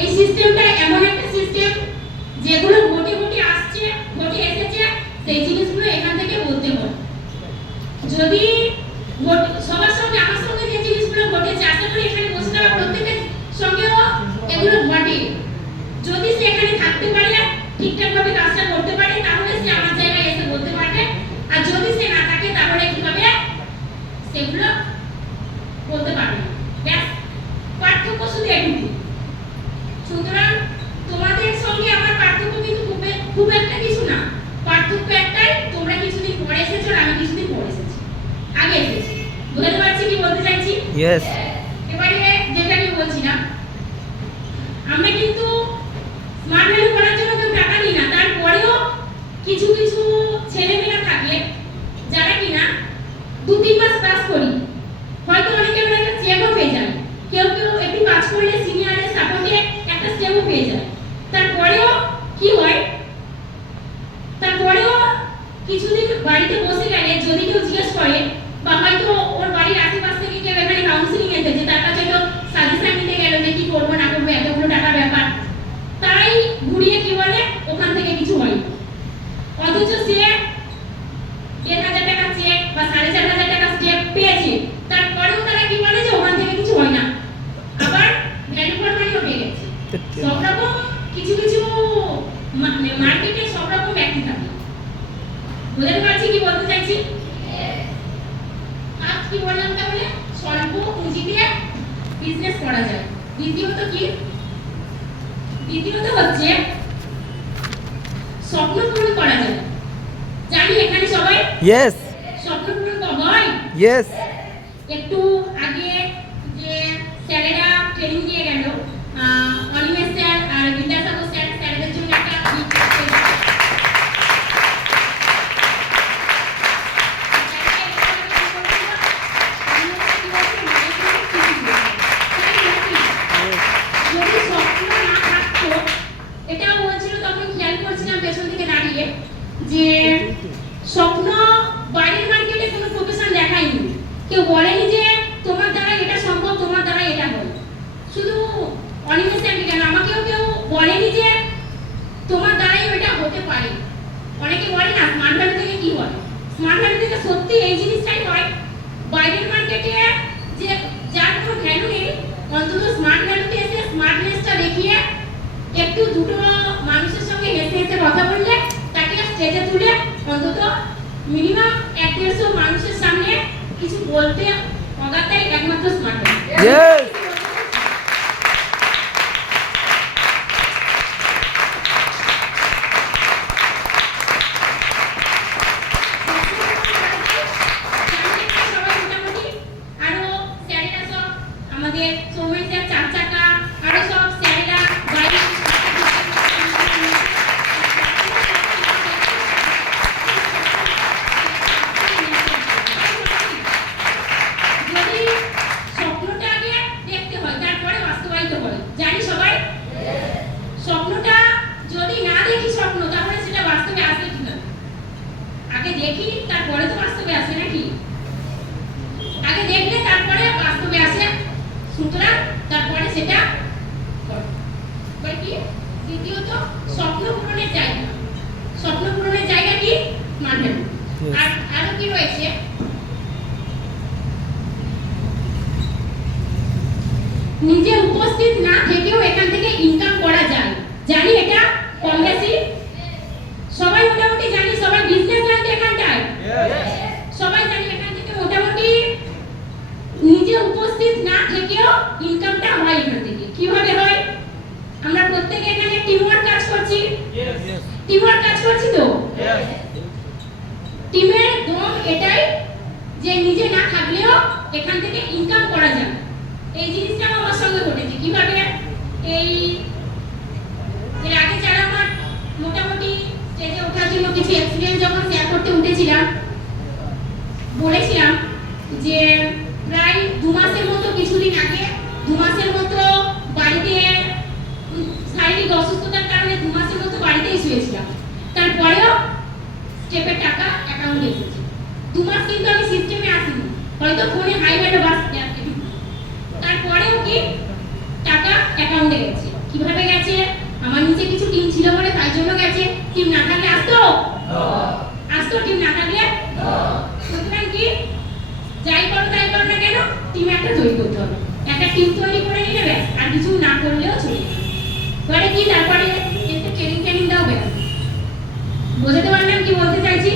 এই সিস্টেমটা এমন একটা সিস্টেম যেগুলো ঘটে ঘটে আসছে, ঘটে এসেছে, সেই জিনিসগুলো এখান থেকে বলতে হয়। যদি সবার সঙ্গে আমার সঙ্গে যে জিনিসগুলো ঘটেছে, আশা করি এখানে বসে থাকা প্রত্যেকের সঙ্গেও এগুলো ঘটে। যদি সে এখানে থাকতে পারে, ঠিকঠাকভাবে কাজটা করতে পারে, তাহলে সে আমার জায়গায় এসে বলতে পারবে। আর যদি সে না থাকে তাহলে কিভাবে সেগুলো বলতে পারবে। ব্যাস, পার্থক্য শুধু এটুকু। সুতরাং তোমাদের সঙ্গে আমার পার্থক্য কিন্তু খুব একটা কিছু না। পার্থক্য একটাই, তোমরা কিছুদিন পরে এসেছো আর আমি কিছুদিন পরে এসেছি, আগে এসেছি। বুঝতে পারছি কি বলতে চাইছি? ইয়েস। এবারে যেটা আমি বলছিলাম, আমরা কিন্তু স্মার্ট ভ্যালু করার জন্য কেউ টাকা নিই না। তারপরেও কিছু কিছু ছেলেমেয়েরা থাকে যারা কিনা 2-3 মাস কাজ করি, হয়তো অনেকে আমরা একটা চেকও পেয়ে যায়, কেউ কেউ একটু কাজ করলে সিনিয়রের সাপোর্টে একটা স্টেপও পেয়ে যায়। তারপরেও কি হয়, তারপরেও কিছুদিন বাড়িতে বসে গেলে যদি কেউ জিজ্ঞেস করে, বা হয়তো ওর বাড়ির আশেপাশ থেকে কেউ এখানে কাউন্সিলিং এসেছে, তার কাছে কেউ সাজেশন নিতে গেল যে কি করবো না করবো, এতগুলো টাকার ব্যাপার, তাই ঘুরিয়ে কি বলে ওখান থেকে কিছু হয়। অথচ সে 1,000 টাকা চেক বা 4,500 টাকা স্টেপ পেয়েছে, তারপরেও তারা কি বলে যে ওখান থেকে কিছু হয় না, আবার ভ্যালু ফর মানিও পেয়ে গেছে। সব রকম কিছু কিছু মার্কেটে সব রকম ব্যক্তি থাকে। বুঝতে পারছি কি বলতে চাইছি? আজ কি বললাম, তাহলে স্বল্প পুঁজিতে বিজনেস করা যায়। দ্বিতীয়ত কি? দ্বিতীয়ত হচ্ছে স্বপ্ন পূরণ করা যায়। জানি এখানে সবাই ইয়েস। স্বপ্ন পূরণ হয়। ইয়েস। একটু আগে যে স্যারেরা ট্রেনিং দিয়ে গেল, অনিমেষ স্যার আর বিদ্যাসাগর স্যার, স্যারদের জন্য একটা যদি স্বপ্ন না থাকতো, এটাও বলছিল তখন খেয়াল করছিলাম পেছন থেকে দাঁড়িয়ে, যে স্বপ্ন বাইরের মার্কেটে কোনো প্রফেশন দেখায়নি, কেউ বলেনি যে তোমার দ্বারা এটা সম্ভব, তোমার দ্বারা এটা হয়। শুধু অনিমেষ স্যারকে কেন, আমাকেও কেউ বলেনি যে তোমার দ্বারাই এটা হতে পারে। অনেকে বলে না স্মার্ট ভ্যালু থেকে কি হয়, স্মার্ট ভ্যালু থেকে সত্যি এই জিনিসটাই হয়। বাইরের মার্কেটে যে যার কোনো ভ্যালু নেই, অন্তত স্মার্ট ভ্যালুতে এসে স্মার্টনেসটা দেখিয়ে একটু দুটো মানুষের সঙ্গে হেসে হেসে কথা বললে, তাকে স্টেজে তুলে অন্তত মিনিমাম 1-150 মানুষের সামনে কিছু বলতে অগাতাই একমাত্র স্মার্ট ভ্যালু। ইয়েস। আমাদের সৌমেন স্যার 4 চাকা, আরো সব স্যারেরা বাইরে যদি স্বপ্নটাকে দেখতে হয়, তারপরে বাস্তবায়িত হয়। জানি সবাই স্বপ্নটা যদি না দেখি স্বপ্ন, তাহলে সেটা বাস্তবে আসবে কিনা? আগে দেখি তারপরে তো বাস্তবে আসে নাকি? আগে দেখলে তারপরে বাস্তবে আসে, সুতরাং তারপরে সেটা কি? দ্বিতীয়ত স্বপ্ন পূরণের জায়গা। স্বপ্ন পূরণের জায়গা কি? Smart value. আর আরো কি রয়েছে? নিজে উপস্থিত না থেকেও এখান থেকে ইনকাম করা যায়। জানি এটা কম বেশি সবাই মোটামুটি জানি, সবাই বিজনেস লাইন এখানটায় সবাই জানি, এখান থেকে মোটামুটি নিজে উপস্থিত না থেকেও ইনকামটা হয়। এখান থেকে কিভাবে হয়? আমরা প্রত্যেকে এখানে টিমওয়ার্ক কাজ করছি। টিমওয়ার্ক কাজ করছি তো? টিমের দম এটাই যে নিজে না থাকলেও এখান থেকে ইনকাম করা যায়। এই জিনিসটা আমার সঙ্গে ঘটেছে। কিভাবে? এই এর আগে যারা আমার মোটামুটি স্টেজে ওঠার জন্য কিছু এক্সপেরিয়েন্স যখন শেয়ার করতে উঠেছিলাম, বলেছিলাম যে প্রায় 2 মাসের মতো, কিছুদিন আগে 2 মাসের মতো বাড়িতে শারীরিক অসুস্থতার কারণে 2 মাসের মতো বাড়িতেই শুয়েছিলাম। তারপরেও স্টেপের টাকা অ্যাকাউন্টে এসেছে। 2 মাস কিন্তু আমি সিস্টেমে আসিনি, হয়তো ফোনে হাই ভ্যালু বাস, তারপরেও কি টাকা অ্যাকাউন্টে গেছে। কিভাবে গেছে? আমার নিচে কিছু টিম ছিল বলে তাই জন্য গেছে। টিম না থাকলে আসতো? আসতো টিম না থাকলে? সুতরাং কি যাই করো না কেন টিম একটা তৈরি করতে হবে। একটা টিম তৈরি করে নিলে ব্যাস, আর কিছু না করলেও চলে। পরে কি তারপরে একটু ট্রেনিং দাও বেরো। বুঝতে পারলাম কি বলতে চাইছি?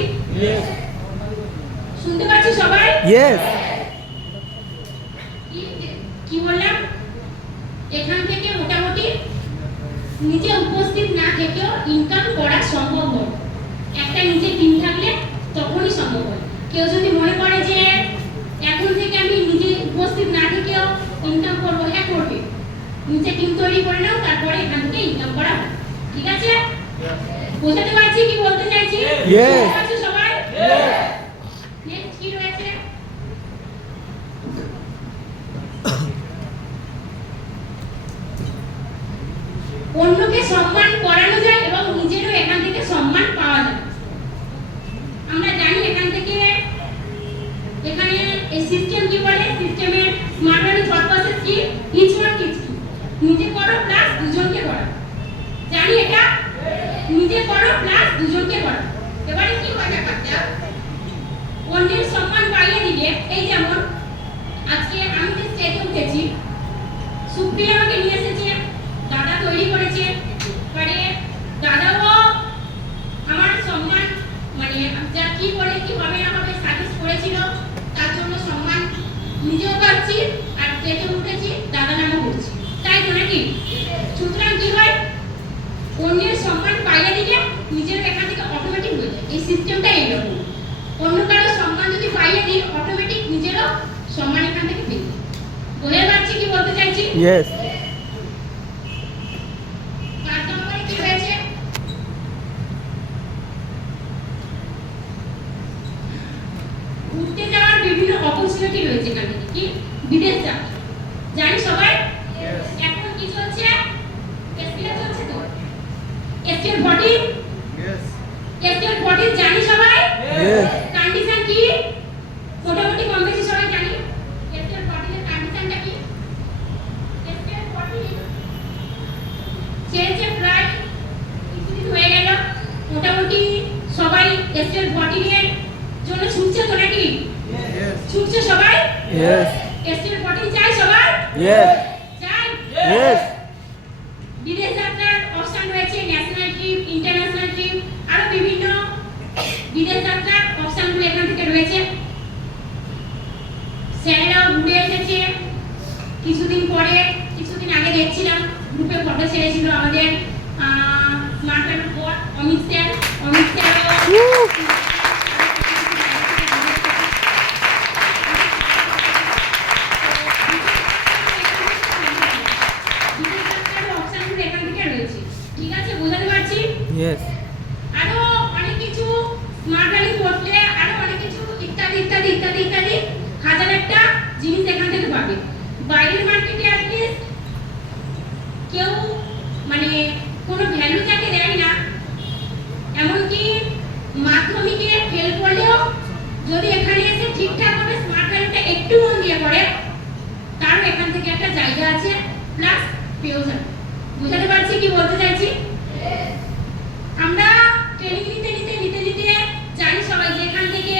শুনতে পাচ্ছি সবাই? কি বললাম? এখান থেকে মোটামুটি নিজে উপস্থিত না থেকেও ইনকাম করা সম্ভব হয়। একটা নিজে টিম থাকলে তখনই সম্ভব হয়। কেউ যদি মনে করে যে এখন থেকে আমি নিজে উপস্থিত না থেকেও ইনকাম করবো, হ্যাঁ করবে। নিজে টিম তৈরি করে নাও, তারপরে এখান থেকে ইনকাম করা হবে। ঠিক আছে? বুঝতে পারছি কি বলতে চাইছি? সবাই নেক্সট কি রয়েছে? অন্যকে সম্মান করানো যায় এবং নিজেরও এখান থেকে সম্মান পাওয়া যায়। আমরা জানি এখানে এই সিস্টেম কি বলে? সিস্টেমের স্মার্ট মানি থট প্রসেস কি? Each one teach two. নিজে করো প্লাস দুজনকে করো। জানি এটা? নিজে করো প্লাস দুজনকে করো। এবারে কি হয় ব্যাপারটা? অন্যের সম্মান পাইয়ে দিলে, এই যেমন আজকে আমি যে স্টেজে উঠেছি, সুপ্রিয়া আমাকে নিয়ে এসেছে, দাদা তৈরি করেছে, পরে দাদাও আমার সম্মান মানে যা কি বলে কি হবে না হবে সাজেস্ট করেছিল, তার জন্য সম্মান নিজেও পাচ্ছি আর স্টেজে উঠেছি দাদা নামও করছি। তাই তো নাকি? সুতরাং কি হয়? অন্যের সম্মান পাইয়ে দিলে নিজের এখান থেকে অটোমেটিক হয়ে যায়। এই সিস্টেমটা এইরকম। অন্য কারো সম্মান যদি পাইয়ে দিই, অটোমেটিক নিজেরও সম্মান এখান থেকে পেয়ে যায়। বুঝতে পারছি কি বলতে চাইছি? ঘুরতে যাওয়ার বিভিন্ন অপরচুনিটি রয়েছে এখানে। কি? বিদেশ যাওয়া। জানি সবাই? এখন কি চলছে? এসপিএল চলছে তো? এসপিএল 14? এসপিএল 14 জানি সবাই? কন্ডিশন কি? মোটামুটি কম বেশি সবাই জানি। এসপিএল 14 এর কন্ডিশনটা কি? এসপিএল 14 চেয়েছে প্রায় কিছুদিন হয়ে গেল। মোটামুটি সবাই এসপিএল 14 এর জন্য ছুটছে তো নাকি? ছুটছে সবাই? এসপিএল 14 চাই সবাই? চাই? বিদেশ যাত্রার অপশন রয়েছে, ন্যাশনাল ট্রিপ, ইন্টারন্যাশনাল ট্রিপ, আরো বিভিন্ন বিদেশ যাত্রার অপশনগুলো এখান থেকে রয়েছে। স্যারেরাও ঘুরে এসেছে। কিছুদিন আগে দেখছিলাম গ্রুপে ফটো ছেড়েছিল আমাদের স্মার্ট ম্যানের বস অমিত স্যার। ঠিক আছে? বুঝতে পারছি? আরো অনেক কিছু স্মার্ট মানি করলে আরো অনেক কিছু ইত্যাদি হাজার একটা জিনিস এখান থেকে পাবে। বাইরের মার্কেটে অ্যাটলিস্ট কেউ মানে কোনো ভ্যালু তাকে দেয় না। এমনকি মাধ্যমিকে ফেল করলেও যদি এখানে এসে ঠিকঠাক ভাবে স্মার্ট মানিটা একটু মন দিয়ে করে, তারও এখান থেকে একটা জায়গা আছে, প্লাস পেও যাবে। বুঝতে পারছি কি বলতে চাইছি? আমরা ট্রেনিং নিতে জানি সবাই যে এখান থেকে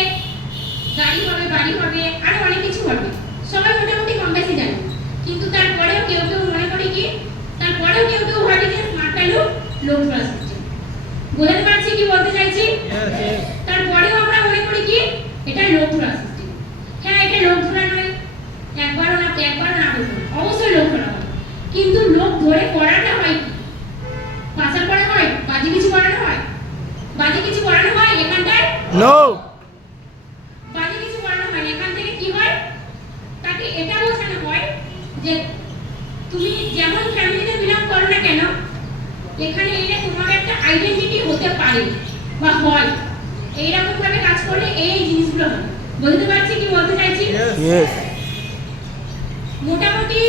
গাড়ি হবে, বাড়ি হবে, আরো অনেক কিছু হবে। সবাই মোটামুটি কম বেশি জানি। কিন্তু তারপরেও কেউ মনে করে কি, তারপরেও কেউ ভাবে যে স্মার্ট ভ্যালু লোড করা সিস্টেম। বুঝতে পারছি কি বলতে চাইছি? তারপরেও আমরা মনে করি কি এটা লোড করা সিস্টেম। হ্যাঁ, এটা লোড ধরা নয়, একবারও না বলবো, অবশ্যই লোড করা হয়। কিন্তু লোক ধরে করাটা হয় কি? পাচার করা হয়? বাজে কিছু করানো হয়? এখানটায় বাজে কিছু করানো হয়। এখান থেকে কি হয়? তাকে এটা বোঝানো হয় যে তুমি যেমন ফ্যামিলিতে বিলং করো না কেন, এখানে এলে তোমার একটা আইডেন্টিটি হতে পারে বা হয়। এইরকম ভাবে কাজ করলে এই জিনিসগুলো হয়। বুঝতে পারছি কি বলতে চাইছি? মোটামুটি